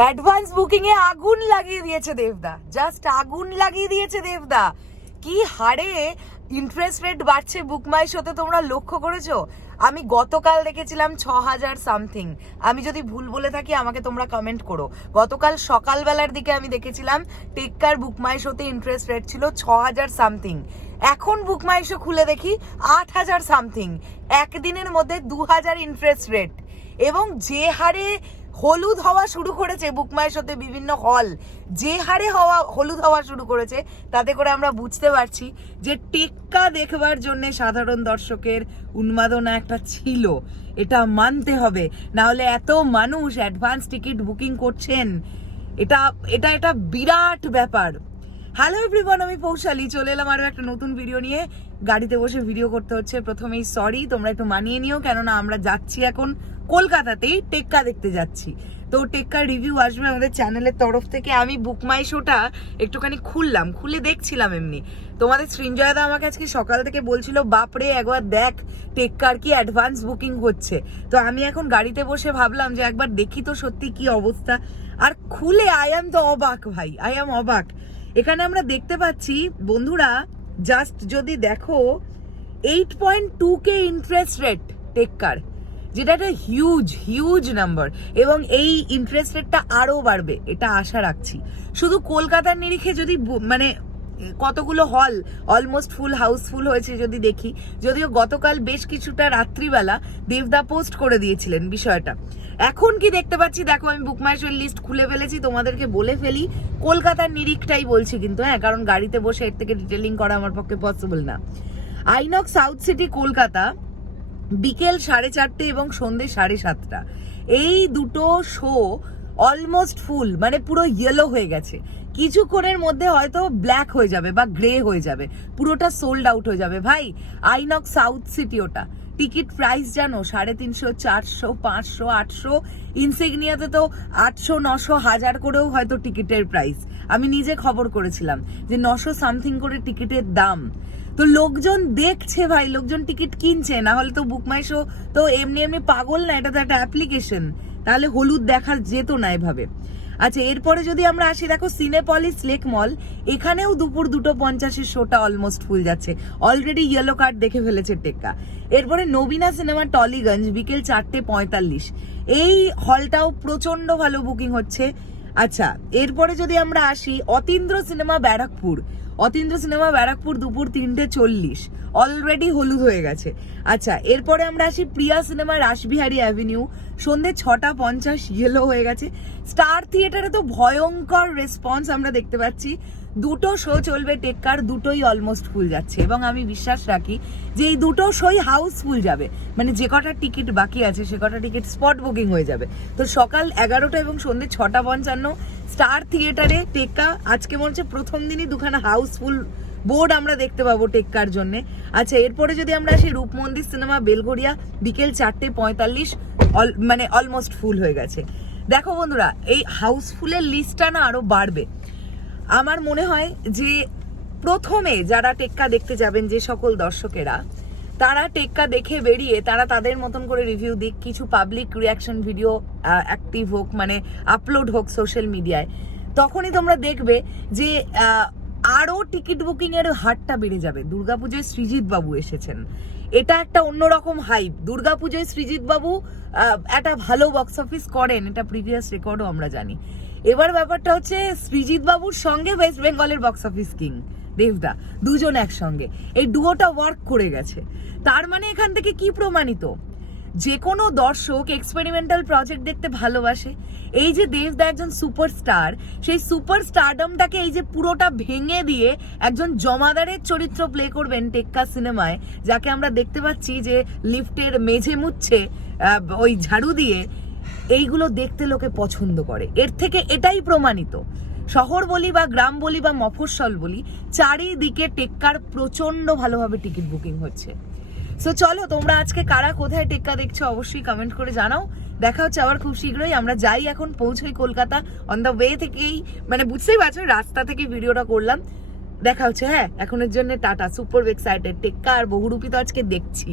Advance booking এ আগুন লাগিয়ে দিয়েছে দেবদা। জাস্ট আগুন লাগিয়ে দিয়েছে দেবদা। কি হারে ইন্টারেস্ট রেট বাড়ছে বুক মাই শোতে তোমরা লক্ষ্য করেছ? আমি গতকাল দেখেছিলাম ছ হাজার সামথিং আমি যদি ভুল বলে থাকি, আমাকে তোমরা কমেন্ট করো। গতকাল সকালবেলার দিকে আমি দেখেছিলাম টেক্কার বুক মাই শোতে ইন্টারেস্ট রেট ছিল ছ হাজার সামথিং এখন বুক মাই শো খুলে দেখি আট হাজার সামথিং একদিনের মধ্যে দু হাজার ইন্টারেস্ট রেট এবং যে হারে হলুদ হওয়া শুরু করেছে বুকমায়ের সাথে বিভিন্ন হল। যে হারে হওয়া হলুদ হওয়া শুরু করেছে, তাতে করে আমরা বুঝতে পারছি যে টেক্কা দেখবার জন্য সাধারণ দর্শকের উন্মাদনা একটা ছিল। এটা মানতে হবে। না হলে এত মানুষ অ্যাডভান্স টিকিট বুকিং করছেন। এটা এটা এটা বিরাট ব্যাপার। হ্যালো এভরিওয়ান আমি পৌশালি। চলে এলাম আরও একটা নতুন ভিডিও নিয়ে। গাড়িতে বসে ভিডিও করতে হচ্ছে। প্রথমেই সরি তোমরা একটু মানিয়ে নিও। কেননা আমরা যাচ্ছি এখন কলকাতাতেই টেক্কা দেখতে যাচ্ছি। তো টেক্কার রিভিউ আসবে আমাদের চ্যানেলের তরফ থেকে। আমি বুক মাই শোটা একটুখানি খুললাম, খুলে দেখছিলাম এমনি। তোমাদের সৃঞ্জয়দা আমাকে আজকে সকাল থেকে বলছিল, বাপরে, একবার দেখ টেক্কার কি অ্যাডভান্স বুকিং হচ্ছে। তো আমি এখন গাড়িতে বসে ভাবলাম যে একবার দেখি তো সত্যি কি অবস্থা। আর খুলে আই এম তো অবাক ভাই আই এম অবাক। এখানে আমরা দেখতে পাচ্ছি, বন্ধুরা জাস্ট যদি দেখো এইট পয়েন্ট টু কে ইন্টারেস্ট রেট টেক্কার। যেটা একটা হিউজ হিউজ নাম্বার এবং এই ইন্টারেস্ট রেটটা আরও বাড়বে, এটা আশা রাখছি। শুধু কলকাতার নিরিখে যদি মানে কতগুলো হল অলমোস্ট ফুল হাউসফুল হয়েছে যদি দেখি, যদিও গতকাল বেশ কিছুটা রাত্রিবেলা দেবদা পোস্ট করে দিয়েছিলেন বিষয়টা। এখন কি দেখতে পাচ্ছি? দেখো, আমি বুকমাইশের লিস্ট খুলে ফেলেছি, তোমাদেরকে বলে ফেলি, কলকাতার নিরিখটাই বলছি কিন্তু হ্যাঁ কারণ গাড়িতে বসে এর থেকে ডিটেলিং করা আমার পক্ষে পসিবল না। আইনক সাউথ সিটি কলকাতা বিকেল সাড়ে চারটে এবং সন্ধে সাড়ে সাতটা। এই দুটো শো অলমোস্ট ফুল মানে পুরো ইয়েলো হয়ে গেছে। কিছুক্ষণের মধ্যে হয়তো ব্ল্যাক হয়ে যাবে বা গ্রে হয়ে যাবে। পুরোটা সোল্ড আউট হয়ে যাবে। ভাই আইনক সাউথ সিটি ওটা। টিকিট প্রাইস জানো, সাড়ে তিনশো, চারশো, পাঁচশো, আটশো। ইনসিগনিয়াতে তো আটশো, নশো, হাজার করেও হয়তো টিকিটের প্রাইস আমি নিজে খবর করেছিলাম যে নশো সামথিং করে টিকিটের দাম। তো লোকজন দেখছে ভাই, লোকজন টিকিট কিনছে, না হলে তো বুক মাই শো তো এমনি এমনি পাগল না, এটা তো একটা অ্যাপ্লিকেশন তাহলে হলুদ দেখার যেত না এভাবে। আচ্ছা এরপরে যদি আমরা আসি, দেখো সিনেপলিস লেক মল এখানেও দুপুর দুটো পঞ্চাশের শোটা অলমোস্ট ফুল যাচ্ছে। অলরেডি ইয়েলো কার্ড দেখে ফেলেছে টেক্কা। এরপরে নবীনা সিনেমা টলিগঞ্জ, বিকেল চারটে পঁয়তাল্লিশ। এই হলটাও প্রচণ্ড ভালো বুকিং হচ্ছে। আচ্ছা এরপরে যদি আমরা আসি, অতীন্দ্র সিনেমা ব্যারাকপুর। অতীন্দ্র সিনেমা ব্যারাকপুর দুপুর তিনটে চল্লিশ। অলরেডি হলুদ হয়ে গেছে। আচ্ছা এরপরে আমরা আসি প্রিয়া সিনেমা রাসবিহারী অ্যাভিনিউ। সন্ধে ছটা পঞ্চাশ ইয়েলো হয়ে গেছে। স্টার থিয়েটারে তো ভয়ঙ্কর রেসপন্স আমরা দেখতে পাচ্ছি। দুটো শো চলবে টেক্কার, দুটোই অলমোস্ট ফুল যাচ্ছে। এবং আমি বিশ্বাস রাখি যে এই দুটো শোই হাউসফুল যাবে। মানে যে কটা টিকিট বাকি আছে, সে কটা টিকিট স্পট বুকিং হয়ে যাবে। তো সকাল এগারোটা এবং সন্ধে ছটা পঞ্চান্ন স্টার থিয়েটারে টেক্কা, আজকে মনে হচ্ছে প্রথম দিনই দুখানা হাউসফুল বোর্ড আমরা দেখতে পাবো টেক্কার জন্য। আচ্ছা এরপরে যদি আমরা আসি রূপমন্দির সিনেমা বেলঘরিয়া বিকেল চারটে পঁয়তাল্লিশ, অল- মানে অলমোস্ট ফুল হয়ে গেছে। দেখো বন্ধুরা, এই হাউসফুলের লিস্টটা না আরও বাড়বে। আমার মনে হয় যে প্রথমে যারা টেক্কা দেখতে যাবেন যে সকল দর্শকেরা তারা টেক্কা দেখে বেরিয়ে তারা তাদের মতন করে রিভিউ দিক কিছু পাবলিক রিয়াকশন ভিডিও অ্যাক্টিভ হোক মানে আপলোড হোক সোশ্যাল মিডিয়ায় তখনই তোমরা দেখবে যে আহ, আরও টিকিট বুকিং এর হারটা বেড়ে যাবে। দুর্গাপুজোয় সৃজিত বাবু এসেছেন। এটা একটা অন্যরকম হাইপ দুর্গাপুজোয় সৃজিত বাবু একটা ভালো বক্স অফিস করেন এটা প্রিভিয়াস রেকর্ডও আমরা জানি। এবার ব্যাপারটা হচ্ছে সৃজিত বাবুর সঙ্গে ওয়েস্ট বেঙ্গলের বক্স অফিস কিং দেবদা, দুজন একসঙ্গে। এই ডুয়োটা ওয়ার্ক করে গেছে। তার মানে এখান থেকে কি প্রমাণিত? যে কোনো দর্শক এক্সপেরিমেন্টাল প্রজেক্ট দেখতে ভালোবাসে। এই যে দেবদা একজন সুপারস্টার সেই সুপার স্টারডমটাকে এই যে পুরোটা ভেঙে দিয়ে একজন জমাদারের চরিত্র প্লে করবেন টেক্কা সিনেমায়, যাকে আমরা দেখতে পাচ্ছি যে লিফটের মেঝে মুচ্ছে ওই ঝাড়ু দিয়ে, এইগুলো দেখতে লোকে পছন্দ করে। এর থেকে এটাই প্রমাণিত। শহর বলি বা গ্রাম বলি বা মফস্বল বলি, চারিদিকে টেক্কার প্রচণ্ড ভালোভাবে টিকিট বুকিং হচ্ছে। সো চলো, তোমরা আজকে কারা কোথায় টেক্কা দেখছ অবশ্যই কমেন্ট করে জানাও। দেখা হচ্ছে আবার খুব শীঘ্রই। আমরা যাই এখন, পৌঁছই কলকাতা। অন দ্য ওয়ে থেকেই মানে বুঝতেই পারছ, রাস্তা থেকে ভিডিওটা করলাম। দেখা হচ্ছে হ্যাঁ এখনের জন্য টাটা সুপার এক্সাইটেড টেক্কা আর বহুরূপী তো আজকে দেখছি।